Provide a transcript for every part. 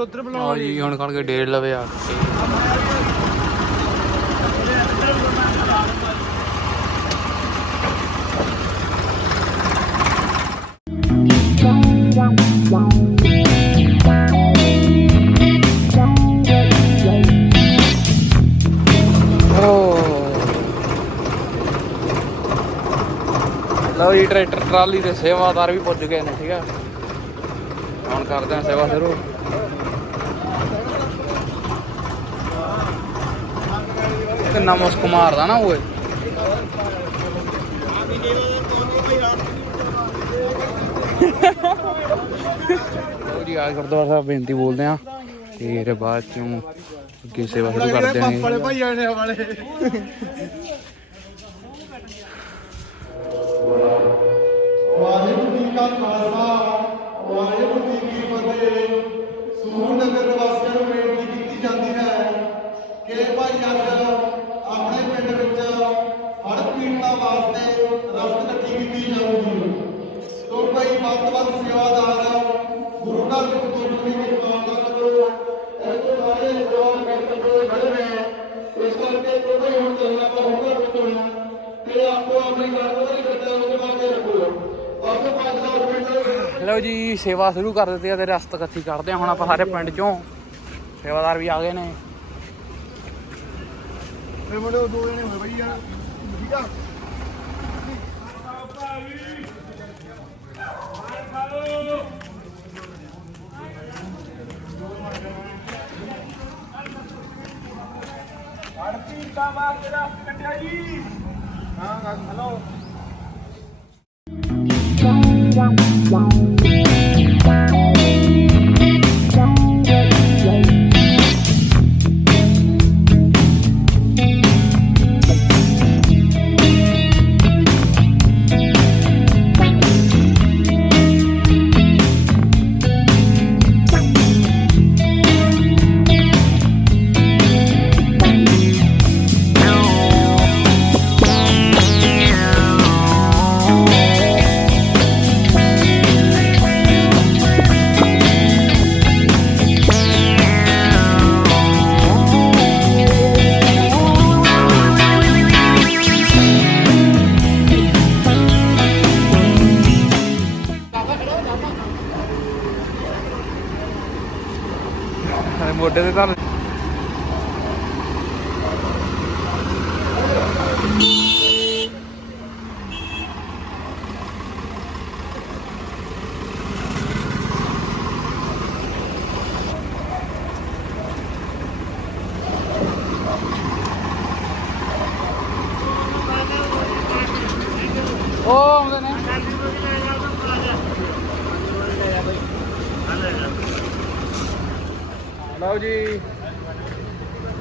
ਉਧਰ ਲਓ ਜੀ ਹੁਣ ਖੜ ਕੇ ਡੇਢ ਲਵੇ ਆ ਲਓ ਜੀ ਟਰੈਕਟਰ ਟਰਾਲੀ ਦੇ ਸੇਵਾਦਾਰ ਵੀ ਪੁੱਜ ਗਏ ਨੇ ਠੀਕ ਆ? ਹੁਣ ਕਰਦੇ ਆ ਸੇਵਾ ਸ਼ੁਰੂ। ਕਿੰਨਾ ਮੁਸਕ ਮਾਰਦਾ ਨਾ ਓਏ ਲਓ ਜੀ ਆ ਗੁਰਦੁਆਰਾ ਸਾਹਿਬ ਬੇਨਤੀ ਬੋਲਦੇ ਆ ਇਹਦੇ ਬਾਅਦ ਚੋਂ ਅੱਗੇ ਸੇਵਾ ਸ਼ੁਰੂ ਕਰਦੇ ਭਾਈ ਆਣੇ ਵਾਲੇ। ਵਾਹਿਗੁਰੂ ਜੀ ਕਾ ਖਾਲਸਾ ਵਾਹਿਗੁਰੂ ਜੀ ਕੀ ਫਤਿਹ ਸੂਰ ਨਗਰ ਵਾਸੀਆਂ ਨੂੰ ਬੇਨਤੀ ਕੀਤੀ ਜਾਂਦੀ ਹੈ ਕਿ ਭਾਈ ਅੱਜ ਆਪਣੇ ਪਿੰਡ ਵਿੱਚ ਹੜ੍ਹ ਪੀੜਤਾਂ ਵਾਸਤੇ ਰਸਤ ਇਕੱਠੀ ਕੀਤੀ ਜਾਊਗੀ ਤੋਂ ਭਾਈ ਵੱਧ ਤੋਂ ਵੱਧ ਸੇਵਾਦਾਰ ਗੁਰੂ ਘਰ ਵਿੱਚ ਪਹੁੰਚਣ ਦੀ ਕਿਰਪਾਲਤਾ ਕਰੋ ਇਹ ਤੋਂ ਸਾਰੇ ਜਵਾਨ ਮਿੱਤਰ ਕੋਲ ਖੜੇ ਨੇ ਇਸ ਕਰਕੇ ਕੋਈ ਹੁਣ ਚੱਲਣਾ ਪਰ ਹੁਣ ਵਿੱਚ ਹੋਣਾ ਤੇ ਆਪੋ ਆਪਣੀ ਕਾਰਗੁਜ਼ਾਰੀ ਕਰਦਾ ਉਹਦੇ ਬਾਅਦ ਰੱਖੋ ਆਪੋ ਪੰਜ ਸਾਲ ਪਿੰਡ ਲਓ ਜੀ ਸੇਵਾ ਸ਼ੁਰੂ ਕਰ ਦਿੱਤੀ ਆ ਤੇ ਰਸਤ ਇਕੱਠੀ ਕਰਦੇ ਆ। ਹੁਣ ਆਪਾਂ ਸਾਰੇ ਪਿੰਡ ਚੋਂ ਸੇਵਾਦਾਰ ਵੀ ਆ ਗਏ ਨੇ। ਮੇਰੇ ਮੁੰਡੇ ਦੋ ਜਣੇ ਹੋਏ ਬਈ ਯਾਰ ਠੀਕ ਆ? ਮੋਢੇ ਤੇ ਧਰ ਉਹ ਆਉਂਦੇ ਨੇ ਲਓ ਜੀ।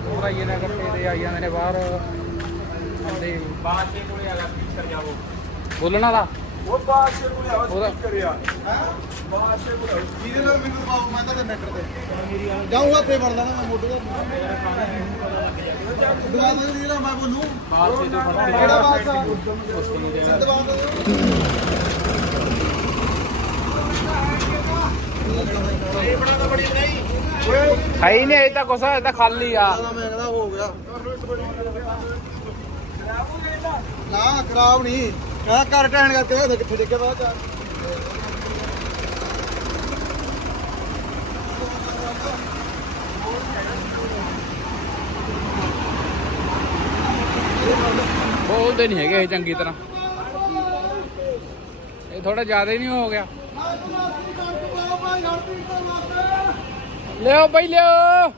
ਉਹ ਆਈਏ ਨਾ ਕੱਟੇ ਦੇ ਆਈ ਜਾਂਦੇ ਨੇ ਬਾਹਰ। ਆਂਦੇ ਬਾਦਸ਼ਾਹ ਕੋਲੇ ਆ ਗਿਆ ਪੀਛਰ ਜਾਵੋ ਬੋਲਣ ਵਾਲਾ? ਉਹ ਬਾਦਸ਼ਾਹ ਕੋਲ ਆਵਾ ਉਹਦਾ ਕਰਿਆ? ਬਾਦਸ਼ਾਹ ਕੋਲ ਜਿਹਦੇ ਨਾਲ ਮੈਨੂੰ ਪਾਉ ਮੈਂ ਤਾਂ ਨੈਟ ਤੇ। ਜਾਊਂਗਾ ਤੇ ਵੜਦਾ ਨਾ ਮੈਂ ਮੋਢੇ ਦਾ ਦੁਆ ਦੇ ਜਿਹੜਾ ਮੈਂ ਬੋਲੂ। ਕਿਹੜਾ ਬਾਦਸ਼ਾਹ? ਦੁਆ ਦੇ ਹੈ ਹੀ ਨਹੀਂ ਇਹ ਤਾਂ ਕੁਛ ਇਹ ਤਾਂ ਖਾਲੀ ਆ। ਮੈਂ ਕਹਿੰਦਾ ਹੋ ਗਿਆ। ਨਾ ਖਰਾਬ ਨਹੀਂ। ਕਹਿੰਦਾ ਘਰ ਟਹਿਣ ਕਰਕੇ ਉਹਦੇ ਕਿੱਥੇ ਡਿੱਗੇ ਬਾਅਦ ਚ ਬੋਲਦੇ ਨਹੀਂ ਹੈਗੇ ਇਹ ਚੰਗੀ ਤਰ੍ਹਾਂ। ਇਹ ਥੋੜਾ ਜ਼ਿਆਦਾ ਹੀ ਨਹੀਂ ਹੋ ਗਿਆ। ਲਿਓ ਬਈ ਲਿਓ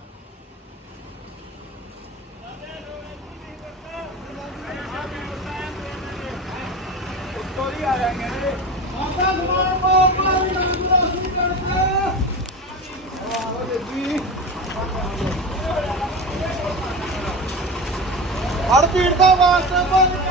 ਹਰ ਪੀੜ ਦਾ ਵਾਸਤੇ ਬੰਦ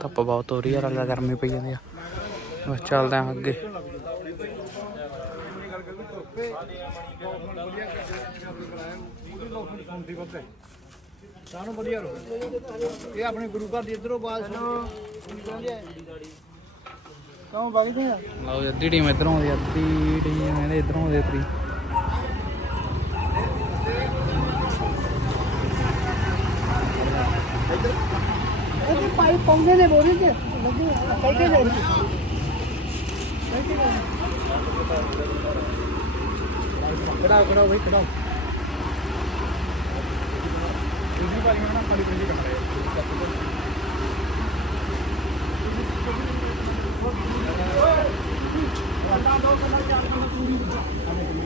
ਧੁੱਪ ਬਹੁਤ ਹੋ ਰਹੀ ਆ ਰੱਲਾ ਗਰਮੀ ਪਈ ਜਾਂਦੀ ਆ। ਬਸ ਚੱਲਦੇ ਆ ਅੱਗੇ। ਸਾਨੂੰ ਵਧੀਆ ਰੋ ਇਹ ਆਪਣੇ ਗੁਰੂ ਘਰ ਦੀ ਇਧਰੋਂ ਬਾਤ ਸੁਣੋ। ਕੌਣ ਬਾਜੀ ਤੇ ਲਓ ਜੀ, ਅੱਧੀ ਟੀਮ ਇਧਰੋਂ ਆਉਂਦੀ ਆ, ਅੱਧੀ ਟੀਮ ਇਧਰੋਂ ਆਉਂਦੀ ਆ ਤਰੀ ਇਹ ਪਾਈ ਪੰਗੇ ਦੇ ਬੋਲੇ ਤੇ ਲੱਗੇ ਕਈ ਕੇ ਜਾ ਕੜਾ ਕੜਾ ਭਾਈ ਕੜਾ ਦੂਜੀ ਪਾਰੀ ਨਾ ਖਾਲੀ ਪੰਜੀ ਕਰ ਰਹੇ ਮੈਂ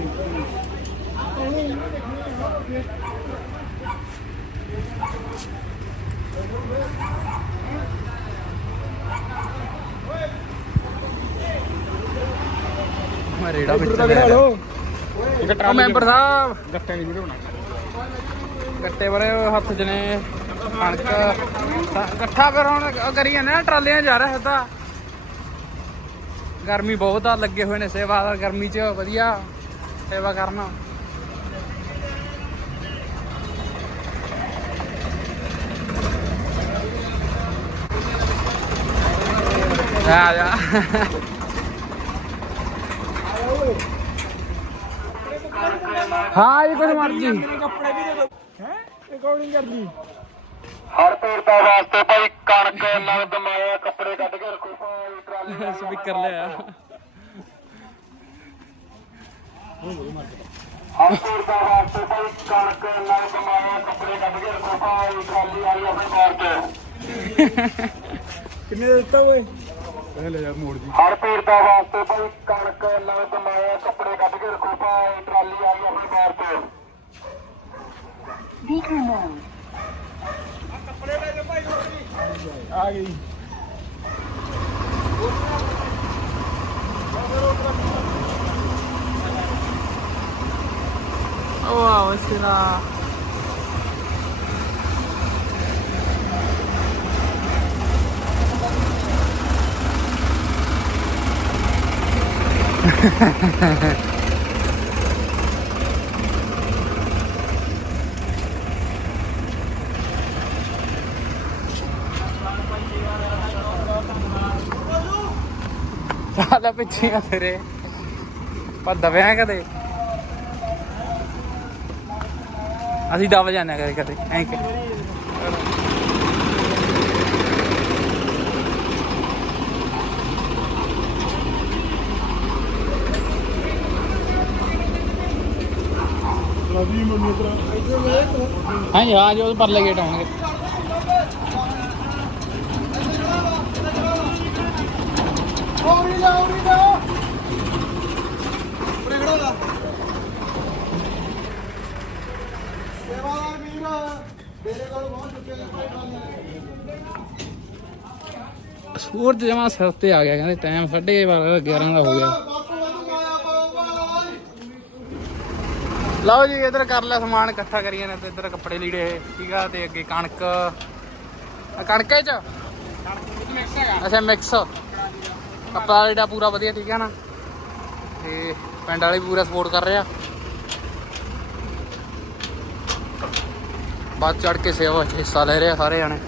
ਰੇੜਾ ਵਿੱਚ ਲੈ ਲਿਆ। ਉਹ ਮੈਂਬਰ ਸਾਹਿਬ। ਗੱਟੇ ਦੀ ਵੀਡੀਓ ਬਣਾ ਗੱਟੇ ਬਰੇ ਹੱਥ 'ਚ ਨੇ ਕਣਕ। ਤਾਂ ਇਕੱਠਾ ਫਿਰ ਹੁਣ ਉਹ ਕਰੀ ਜਾਂਦੇ ਨਾ ਟਰਾਲੀਆਂ 'ਚ ਜਾ ਰਿਹਾ ਸਿੱਧਾ। ਗਰਮੀ ਬਹੁਤ ਆ ਲੱਗੇ ਹੋਏ ਨੇ ਸੇਵਾਦਾਰ ਗਰਮੀ 'ਚ ਵਧੀਆ ਸੇਵਾ ਕਰਨਾ। ਆ ਜਾ। ਹਾਂ ਇਹ ਕੁਝ ਮਰਜ਼ੀ ਕੱਪੜੇ ਵੀ ਦੇ ਦੋ ਹੈ ਰਿਕਾਰਡਿੰਗ ਕਰ ਲਈ ਹਰ ਪੀੜਤਾ ਵਾਸਤੇ ਭਾਈ ਕਣਕ ਨਗਦ ਮਾਇਆ ਕੱਪੜੇ ਕੱਢ ਕੇ ਰੱਖੋ ਭਾਈ ਟਰਾਲੀ ਸਪੀਕਰ ਲਿਆ ਹਰ ਪੀੜਤਾ ਵਾਸਤੇ ਭਾਈ ਕਣਕ ਨਗਦ ਮਾਇਆ ਕੱਪੜੇ ਕੱਢ ਕੇ ਰੱਖੋ ਭਾਈ ਟਰਾਲੀ ਆਈ ਆਪਣੇ ਮਾਰ ਤੇ ਕਿੰਨੇ ਦਾ ਦਿੱਤਾ ਓਏ ਪਹਿਲੇ ਯਾਰ ਮੋੜ ਜੀ। ਹਰ ਪੀੜਤਾ ਵਾਸਤੇ ਭਾਈ ਕਣਕ ਨਗਦ ਮਾਇਆ ਕੱਪੜੇ ਕੱਢ ਕੇ ਰੱਖੋ ਭਾਈ ਟਰਾਲੀ ਆਈ ਆਪਣੇ ਮਾਰ ਤੇ। ਆ ਗਈ। Wow, sila. ਸਾਲਾ ਪਿੱਛੇ ਆ ਤੇਰੇ। ਪਰ ਦਬਿਆ ਕਦੇ? ਅਸੀਂ ਦਬ ਜਾਂਦੇ ਹਾਂ ਕਦੇ ਕਦੇ ਐਂ ਕਿ ਹਾਂਜੀ ਹਾਂ ਜੀ ਉਹ ਪਰਲੇ ਗੇਟ ਆਉਣਗੇ। ਔਰੀ ਜਾ ਔਰੀ ਜਾ ਉਰੇ ਖੜਾ ਹੋ ਸੇਵਾਦਾਰ ਵੀਰ ਮੇਰੇ ਕੋਲ ਪਹੁੰਚ ਚੁੱਕੇ ਨੇ ਭਾਈ ਸੂਰਜ ਜਮਾ ਸਿਰ ਤੇ ਆ ਗਿਆ ਕਹਿੰਦੇ ਟਾਈਮ 11:30 11 ਦਾ ਹੋ ਗਿਆ। ਲਓ ਜੀ, ਇਧਰ ਕਰ ਲਿਆ ਸਮਾਨ, ਇਕੱਠਾ ਕਰੀਏ ਨੇ ਤੇ ਇਧਰ ਕੱਪੜੇ ਲੀੜੇ, ਠੀਕ ਆ, ਤੇ ਅੱਗੇ ਕਣਕ। ਆ ਕਣਕੇ ਚ? ਅੱਛਾ ਮਿਕਸ ਕੱਪੜਾ ਲੀੜਾ ਪੂਰਾ ਵਧੀਆ, ਠੀਕ ਹੈ ਨਾ? ਤੇ ਪਿੰਡ ਵਾਲੇ ਵੀ ਪੂਰਾ ਸਪੋਰਟ ਕਰ ਰਿਹਾ ਬਾਅਦ ਚੜ ਕੇ ਸੇਵਾ, ਹਿੱਸਾ ਲੈ ਰਹੇ ਆ ਸਾਰੇ ਜਾਣੇ।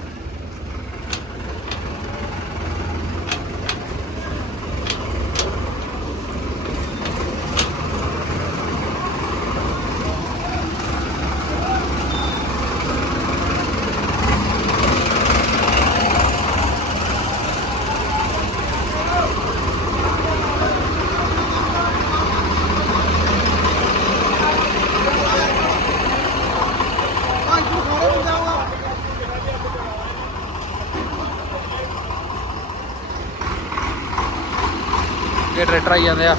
ਇਹ ਟਰੈਕਟਰ ਆਈ ਜਾਂਦੇ ਆ।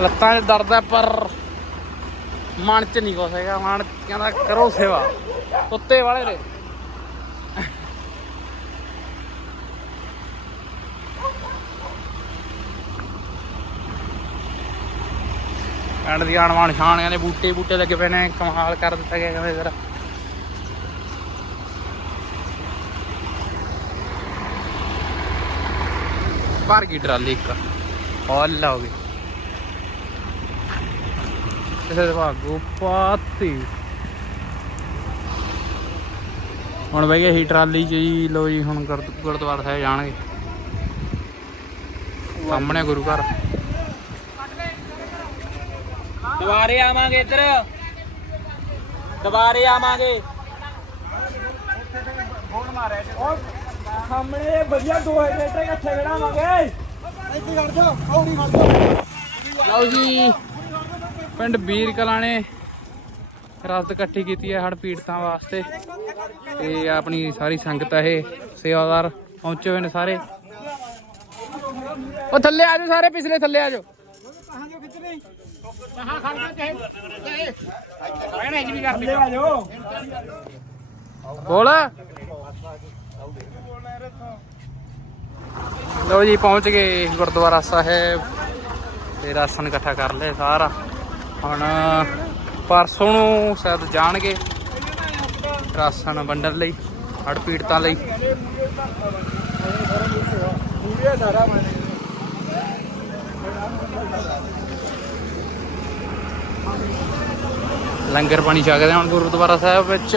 ਲੱਤਾਂ 'ਚ ਦਰਦ ਹੈ ਪਰ ਮਨ 'ਚ ਨਹੀਂ ਕੁਛ ਹੈਗਾ। ਮਨ ਕਹਿੰਦਾ ਕਰੋ ਸੇਵਾ। ਕੁੱਤੇ ਵਾਲੇ ਰੇ ਪਿੰਡ ਦੀ ਆਣਵਾਨ ਸ਼ਾਨ ਨੇ, ਬੂਟੇ ਬੂਟੇ ਲੱਗੇ ਪਏ ਨੇ, ਕਮਾਲ ਕਰ ਦਿੱਤਾ ਗਿਆ ਕਹਿੰਦੇ ਫਿਰ। ਭਰ ਗਈ ਟਰਾਲੀ ਇੱਕ। ਹੌਲ ਹੋ ਗਈ ਕਿਸੇ ਦੇ ਭਾਗੋ ਪਾਤੀ ਹੁਣ ਬਈ ਇਹੀ ਟਰਾਲੀ ਚ ਜੀ ਲੋ ਜੀ ਹੁਣ ਗੁਰ- ਗੁਰਦੁਆਰਾ ਸਾਹਿਬ ਜਾਣਗੇ। ਸਾਹਮਣੇ ਗੁਰੂ ਘਰ। ਦੁਬਾਰੇ ਆਵਾਂਗੇ ਇੱਧਰ। ਦੁਬਾਰੇ ਆਵਾਂਗੇ। ਸਾਹਮਣੇ ਵਧੀਆ ਦੋ ਜਨਰੇਟਰ ਇਕੱਠੇ ਖੜਾਵਾਂਗੇ ਲਓ ਜੀ, ਪਿੰਡ ਬੀਰ ਕਲਾਂ ਨੇ ਰਸਦ ਇਕੱਠੀ ਕੀਤੀ ਹੈ ਹੜ ਪੀੜਤਾਂ ਵਾਸਤੇ ਤੇ ਆਪਣੀ ਸਾਰੀ ਸੰਗਤ ਹੈ ਇਹ, ਸੇਵਾਦਾਰ ਪਹੁੰਚੇ ਹੋਏ ਨੇ ਸਾਰੇ। ਉਹ ਥੱਲੇ ਆ ਜਾਓ ਸਾਰੇ, ਪਿਛਲੇ ਥੱਲੇ ਆ ਜਾਓ ਕਹਾਂ ਜੋ ਖਿੱਚਣੀ ਥੱਲੇ ਆ ਜਾਓ। ਬੋਲ। ਲਓ ਜੀ, ਪਹੁੰਚ ਗਏ ਗੁਰਦੁਆਰਾ ਸਾਹਿਬ। ਤੇ ਰਾਸ਼ਨ ਇਕੱਠਾ ਕਰ ਲਿਆ ਸਾਰਾ। ਹੁਣ ਪਰਸੋਂ ਨੂੰ ਸ਼ਾਇਦ ਜਾਣਗੇ ਰਾਸ਼ਨ ਵੰਡਣ ਲਈ ਹੜ ਪੀੜਤਾਂ ਲਈ। ਲੰਗਰ ਪਾਣੀ ਛਕਦੇ ਹੁਣ ਗੁਰਦੁਆਰਾ ਸਾਹਿਬ ਵਿੱਚ।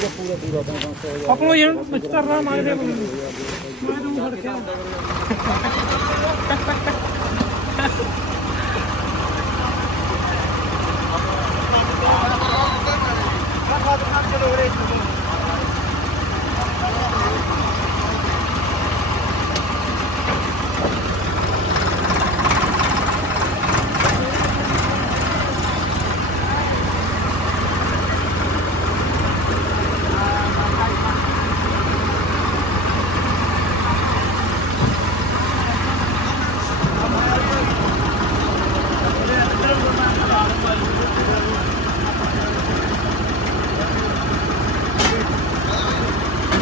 ਆਪਣੋ ਇਹ ਵਿੱਚ ਕਰਨਾ ਮੰਗਦੇ ਮੈਂ ਤੂੰ ਹਟ ਕੇ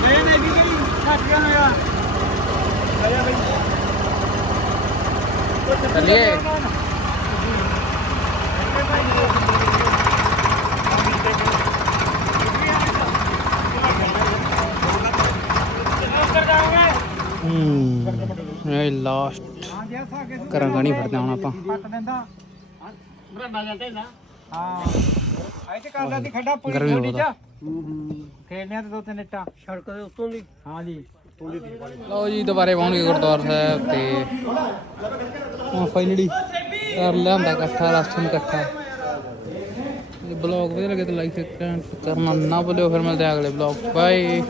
ਇਹ ਨਹੀਂ ਕਿ ਛੱਡ ਗਿਆ ਹੋਇਆ ਆਇਆ ਬਈ ਚੱਲੀਏ ਹੂੰ ਇਹ ਲਾਸਟ ਹਾਂ ਕਰਾਂ ਗਾਣੀ ਫੜਦੇ ਹੁਣ ਆਪਾਂ। ਪੱਟ ਦਿੰਦਾ ਰੰਨਾ ਜਾਂਦੇ ਨਾ ਹਾਂ। ਆਈ ਤੇ ਕਰਦਾ ਦੀ ਖੱਡਾ ਪੁਲੀ ਗਰਮੀ ਛੋਟੀ ਬਹੁਤ ਆ। ਚ। ਹੂੰ ਹੂੰ ਖੇਡਿਆ ਤੇ ਦੋ ਤਿੰਨ ਇੱਟਾਂ। ਸੜਕ ਦੇ ਉੱਤੋਂ ਦੀ ਹਾਂ ਜੀ। ਲਓ ਜੀ ਦੁਬਾਰੇ ਪਹੁੰਚ ਗਏ ਗੁਰਦੁਆਰਾ ਸਾਹਿਬ ਤੇ ਹੁਣ ਫਾਈਨਲੀ ਕਰ ਲਿਆਂਦਾ ਇਕੱਠਾ ਰਾਸ਼ਨ ਇਕੱਠਾ। ਜੇ ਬਲੌਗ ਵਧੀਆ ਲੱਗੇ ਤਾਂ ਲਾਈਕ ਕਰਨਾ ਨਾ ਭੁੱਲਿਓ ਫਿਰ ਮਿਲਦੇ ਹਾਂ ਅਗਲੇ ਬਲੌਗ ਬਾਏ